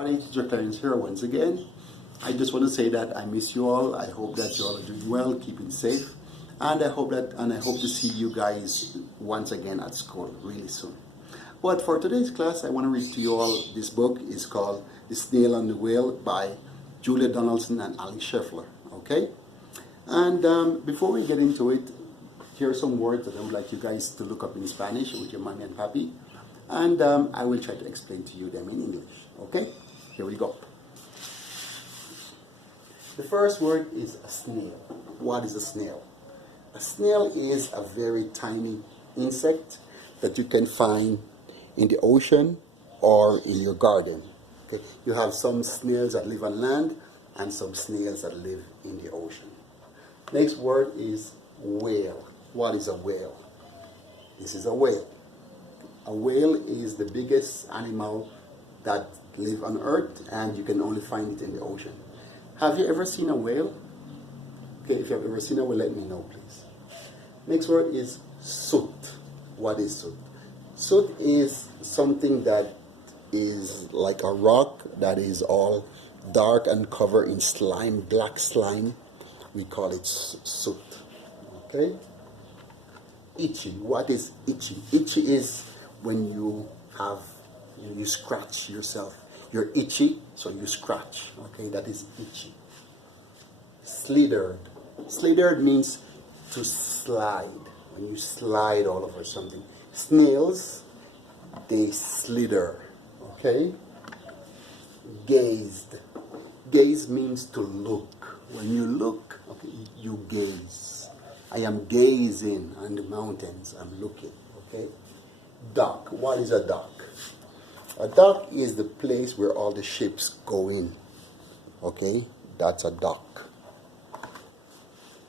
Everybody, teacher Clarence here once again. I just want to say that I miss you all. I hope that you all are doing well, keeping safe, and I hope to see you guys once again at school really soon. But for today's class, I want to read to you all this book. It's called The Snail and the Whale by Julia Donaldson and Ali Scheffler. Okay, and before we get into it, here are some words that I would like you guys to look up in Spanish with your mommy and papi, and I will try to explain to you them in English. Okay, here we go. The first word is a snail. What is a snail? A snail is a very tiny insect that you can find in the ocean or in your garden. Okay? You have some snails that live on land and some snails that live in the ocean. Next word is whale. What is a whale? This is a whale. A whale is the biggest animal that live on earth, and you can only find it in the ocean. Have you ever seen a whale? Okay, if you have ever seen a whale, let me know, please. Next word is soot. What is soot? Soot is something that is like a rock that is all dark and covered in slime, black slime. We call it soot. Okay? Itchy. What is itchy? Itchy is when you scratch yourself. You're itchy, so you scratch. Okay, that is itchy. Slithered. Slithered means to slide. When you slide all over something. Snails, they slither. Okay? Gazed. Gaze means to look. When you look, okay, you gaze. I am gazing on the mountains. I'm looking. Okay? Dock. What is a dock? A dock is the place where all the ships go in. Okay? That's a dock.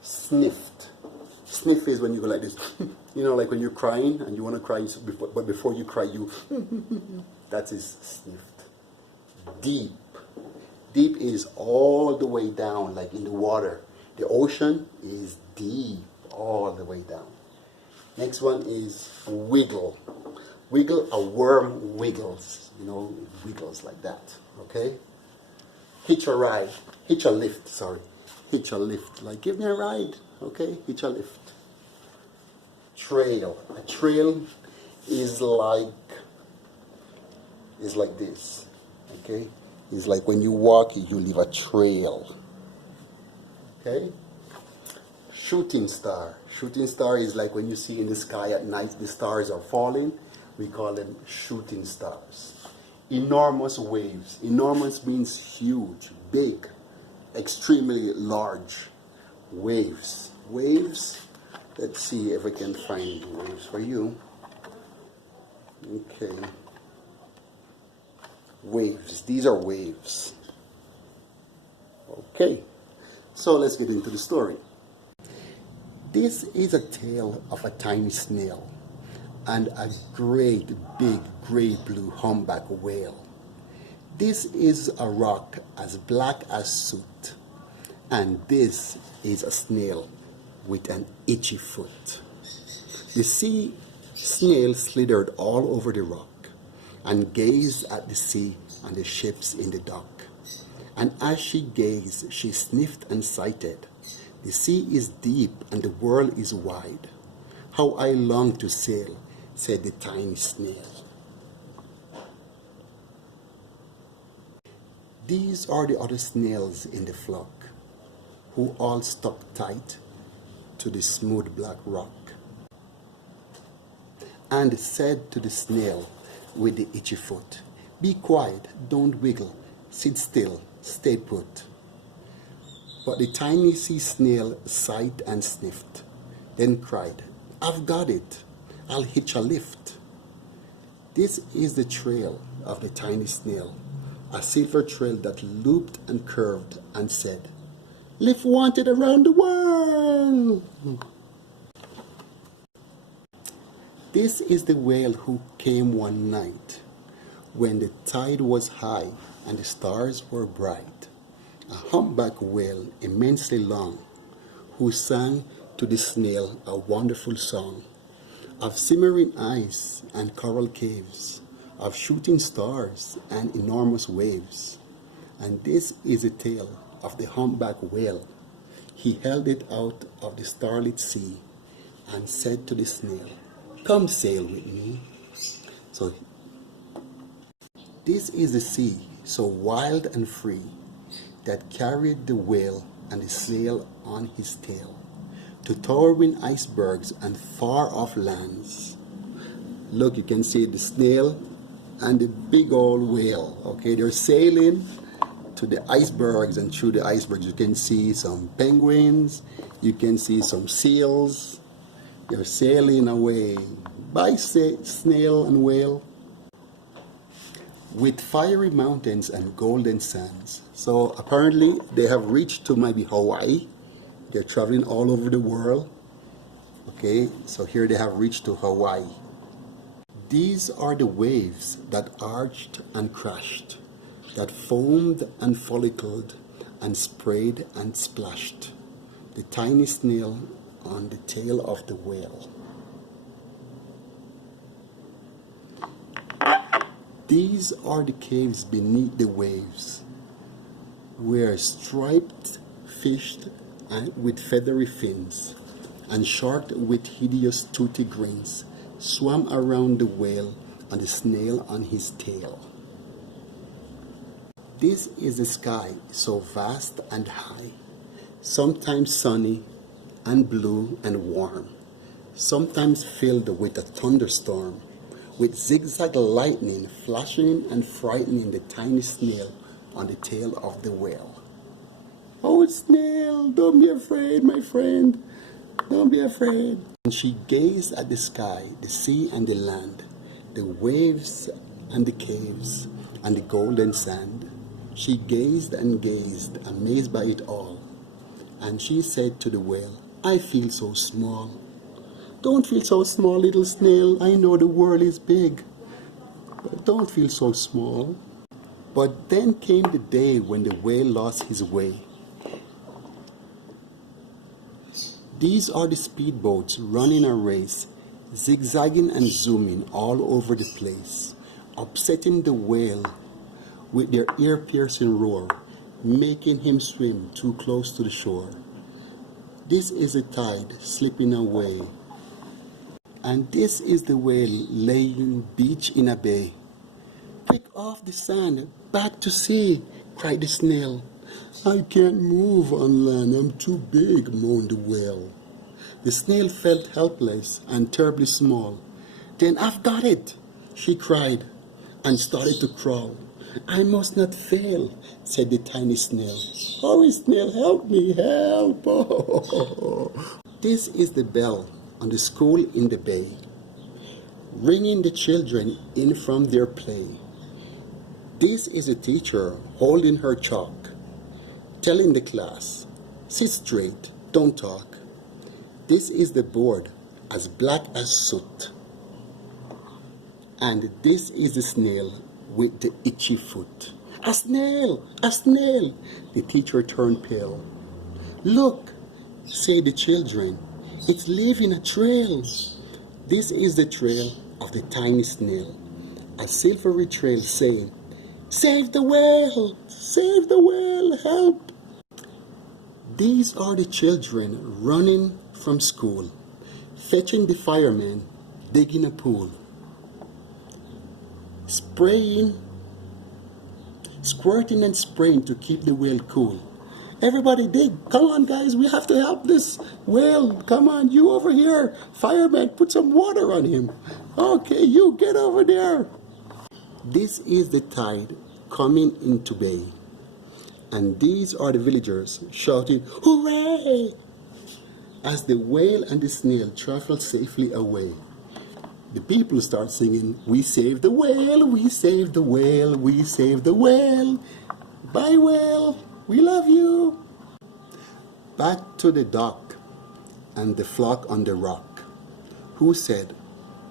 Sniffed. Sniff is when you go like this. You know, like when you're crying and you want to cry, but before you cry, you... That is sniffed. Deep. Deep is all the way down, like in the water. The ocean is deep, all the way down. Next one is wiggle. Wiggle, a worm wiggles. You know, it wiggles like that. Okay? Hitch a ride. Hitch a lift, sorry. Hitch a lift. Like, give me a ride. Okay? Hitch a lift. Trail. A trail is like this. Okay? It's like when you walk, you leave a trail. Okay? Shooting star. Shooting star is like when you see in the sky at night the stars are falling. We call them shooting stars. Enormous waves. Enormous means huge, big, extremely large. Waves. Waves. Let's see if I can find waves for you. Okay. Waves. These are waves. Okay. So let's get into the story. This is a tale of a tiny snail and a great big gray blue humpback whale. This is a rock as black as soot, and this is a snail with an itchy foot. The sea snail slithered all over the rock and gazed at the sea and the ships in the dock. And as she gazed, she sniffed and sighted. The sea is deep and the world is wide. How I long to sail, said the tiny snail. These are the other snails in the flock, who all stuck tight to the smooth black rock, and said to the snail with the itchy foot, "Be quiet, don't wiggle, sit still, stay put." But the tiny sea snail sighed and sniffed, then cried, "I've got it, I'll hitch a lift." This is the trail of the tiny snail, a silver trail that looped and curved and said, "Lift wanted around the world." This is the whale who came one night when the tide was high and the stars were bright. A humpback whale immensely long, who sang to the snail a wonderful song of shimmering ice and coral caves, of shooting stars and enormous waves. And this is the tale of the humpback whale. He held it out of the starlit sea and said to the snail, "Come sail with me." So this is the sea, so wild and free, that carried the whale and the sail on his tail to towering icebergs and far off lands. Look, you can see the snail and the big old whale. Okay, they're sailing to the icebergs, and through the icebergs you can see some penguins, you can see some seals. They're sailing away by snail and whale with fiery mountains and golden sands. So apparently they have reached to maybe Hawaii. They're traveling all over the world. Okay, so here they have reached to Hawaii. These are the waves that arched and crashed, that foamed and follicled and sprayed and splashed the tiny snail on the tail of the whale. These are the caves beneath the waves, where striped fish with feathery fins and shark with hideous toothy grins swam around the whale and the snail on his tail. This is the sky, so vast and high, sometimes sunny and blue and warm, sometimes filled with a thunderstorm, with zigzag lightning flashing and frightening the tiny snail on the tail of the whale. "Oh, snail, don't be afraid, my friend. Don't be afraid." And she gazed at the sky, the sea and the land, the waves and the caves and the golden sand. She gazed and gazed, amazed by it all. And she said to the whale, "I feel so small." "Don't feel so small, little snail. I know the world is big, but don't feel so small." But then came the day when the whale lost his way. These are the speedboats running a race, zigzagging and zooming all over the place, upsetting the whale with their ear-piercing roar, making him swim too close to the shore. This is the tide slipping away, and this is the whale laying beach in a bay. "Quick off the sand, back to sea," cried the snail. "I can't move on land, I'm too big," moaned the whale. The snail felt helpless and terribly small. "Then I've got it," she cried, and started to crawl. "I must not fail," said the tiny snail. "Hurry, snail, help me, help!" This is the bell on the school in the bay, ringing the children in from their play. This is a teacher holding her chalk, telling the class, "Sit straight, don't talk." This is the board, as black as soot. And this is the snail with the itchy foot. "A snail! A snail!" The teacher turned pale. "Look," say the children, "it's leaving a trail." This is the trail of the tiny snail, a silvery trail saying, "Save the whale! Save the whale! Help!" These are the children running from school, fetching the firemen, digging a pool, spraying, squirting and spraying to keep the whale cool. "Everybody dig! Come on, guys, we have to help this whale. Come on, you over here. Fireman, put some water on him. Okay, you get over there." This is the tide coming into bay, and these are the villagers shouting, "Hooray!" as the whale and the snail travel safely away. The people start singing, "We saved the whale, we saved the whale, we saved the whale. Bye, whale, we love you." Back to the dock and the flock on the rock, who said,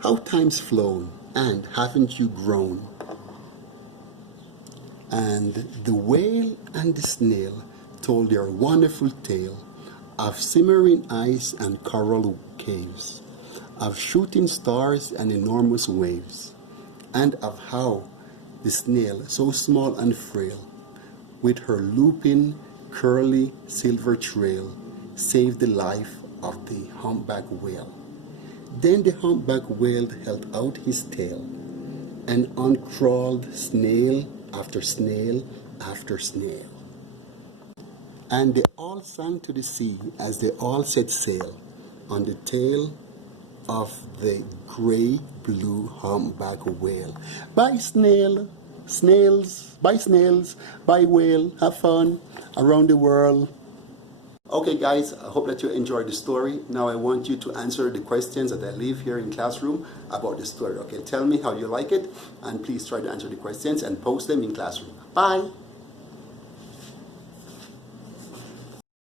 "How time's flown, and haven't you grown?" And the whale and the snail told their wonderful tale of simmering ice and coral caves, of shooting stars and enormous waves, and of how the snail, so small and frail, with her looping, curly silver trail, saved the life of the humpback whale. Then the humpback whale held out his tail and uncrawled snail after snail after snail. And they all sang to the sea as they all set sail on the tail of the gray blue humpback whale. Bye snails, bye whale, have fun around the world. Okay guys, I hope that you enjoyed the story. Now I want you to answer the questions that I leave here in classroom about the story. Okay, tell me how you like it, and please try to answer the questions and post them in classroom. Bye.